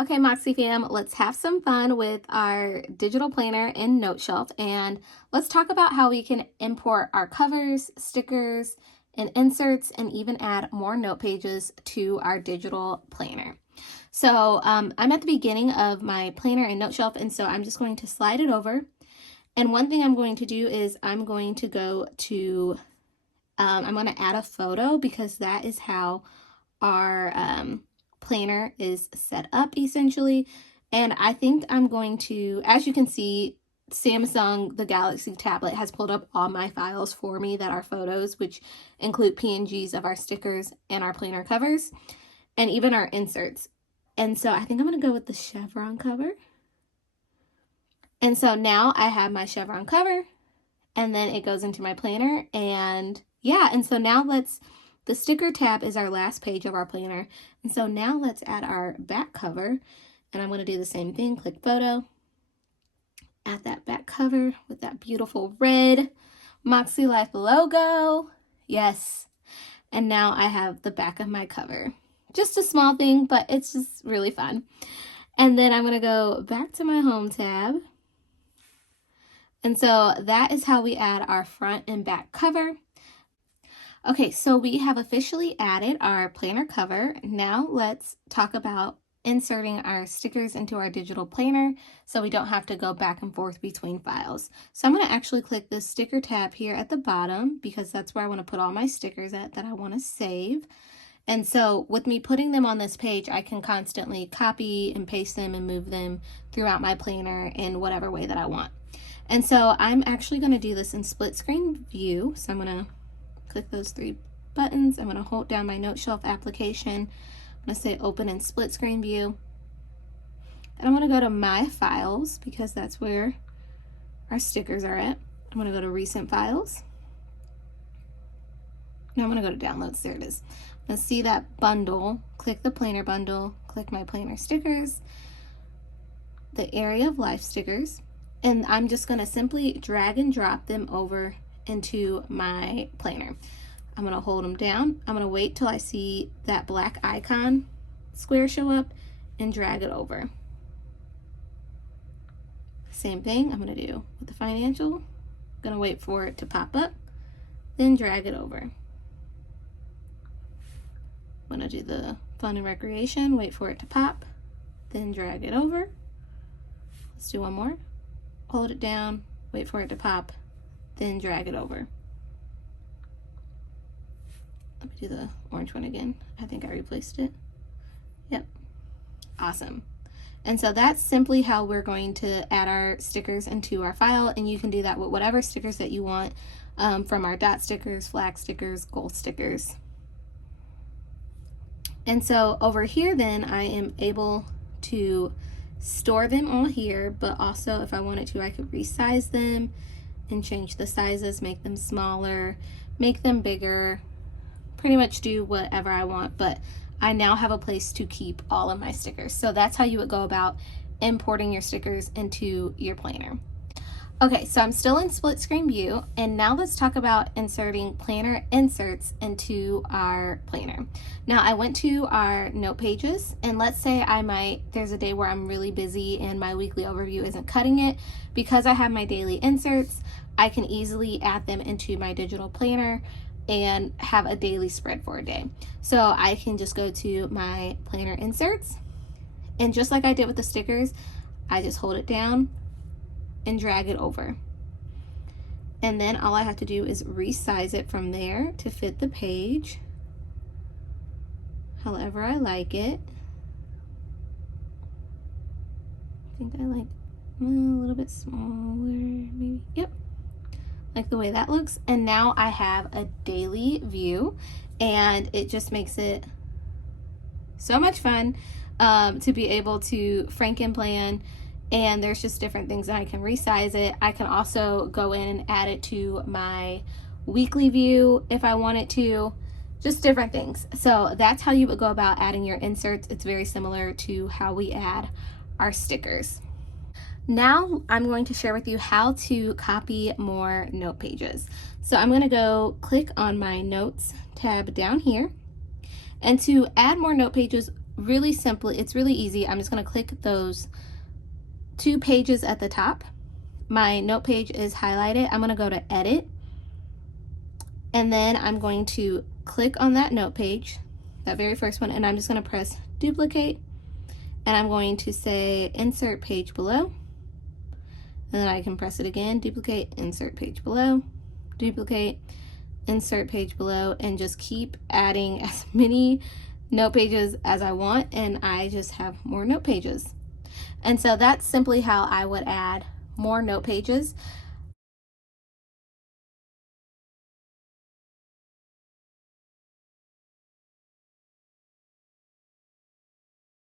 Okay, Moxie fam, let's have some fun with our digital planner in Noteshelf, and let's talk about how we can import our covers, stickers, and inserts, and even add more note pages to our digital planner. So I'm at the beginning of my planner in Noteshelf, and so I'm just going to slide it over. And one thing I'm going to do is I'm going to go to, I'm going to add a photo because that is how our planner is set up essentially. And I think I'm going to, as you can see, Samsung, the Galaxy tablet, has pulled up all my files for me that are photos, which include PNGs of our stickers and our planner covers, and even our inserts. And so I think I'm going to go with the chevron cover. And so now I have my chevron cover, and then it goes into my planner. And yeah, and so now the sticker tab is our last page of our planner. And so now let's add our back cover. And I'm going to do the same thing. Click photo. Add that back cover with that beautiful red Makselife logo. Yes. And now I have the back of my cover. Just a small thing, but it's just really fun. And then I'm going to go back to my home tab. And so that is how we add our front and back cover. Okay, so we have officially added our planner cover. Now let's talk about inserting our stickers into our digital planner so we don't have to go back and forth between files. So I'm going to actually click the sticker tab here at the bottom because that's where I want to put all my stickers at that I want to save. And so with me putting them on this page, I can constantly copy and paste them and move them throughout my planner in whatever way that I want. And so I'm actually going to do this in split screen view. So I'm going to click those three buttons. I'm going to hold down my Noteshelf application. I'm going to say open in split screen view. And I'm going to go to my files because that's where our stickers are at. I'm going to go to recent files. Now I'm going to go to downloads. There it is. I'm going to see that bundle. Click the planner bundle. Click my planner stickers. The area of life stickers. And I'm just going to simply drag and drop them over into my planner. I'm going to hold them down. I'm going to wait till I see that black icon square show up and drag it over. Same thing I'm going to do with the financial. I'm going to wait for it to pop up, then drag it over. I'm going to do the fun and recreation, wait for it to pop, then drag it over. Let's do one more. Hold it down, wait for it to pop, then drag it over. Let me do the orange one again. I think I replaced it. Yep. Awesome. And so that's simply how we're going to add our stickers into our file, and you can do that with whatever stickers that you want, from our dot stickers, flag stickers, gold stickers. And so over here then I am able to store them all here, but also if I wanted to, I could resize them and change the sizes, make them smaller, make them bigger, pretty much do whatever I want, but I now have a place to keep all of my stickers. So that's how you would go about importing your stickers into your planner. Okay, so I'm still in split screen view, and now let's talk about inserting planner inserts into our planner. Now I went to our note pages, and let's say there's a day where I'm really busy and my weekly overview isn't cutting it. Because I have my daily inserts, I can easily add them into my digital planner and have a daily spread for a day. So I can just go to my planner inserts, and just like I did with the stickers, I just hold it down and drag it over. And then all I have to do is resize it from there to fit the page however I like it. I think I like a little bit smaller, maybe. Yep. Like the way that looks. And now I have a daily view, and it just makes it so much fun to be able to franken plan. And there's just different things that I can resize it. I can also go in and add it to my weekly view if I wanted to, just different things. So that's how you would go about adding your inserts. It's very similar to how we add our stickers. Now I'm going to share with you how to copy more note pages. So I'm going to go click on my notes tab down here. And to add more note pages, really simply, it's really easy. I'm just going to click those 2 pages at the top. My note page is highlighted. I'm going to go to edit, and then I'm going to click on that note page, that very first one, and I'm just going to press duplicate, and I'm going to say insert page below, and then I can press it again, duplicate, insert page below, duplicate, insert page below, and just keep adding as many note pages as I want, and I just have more note pages. And so that's simply how I would add more note pages.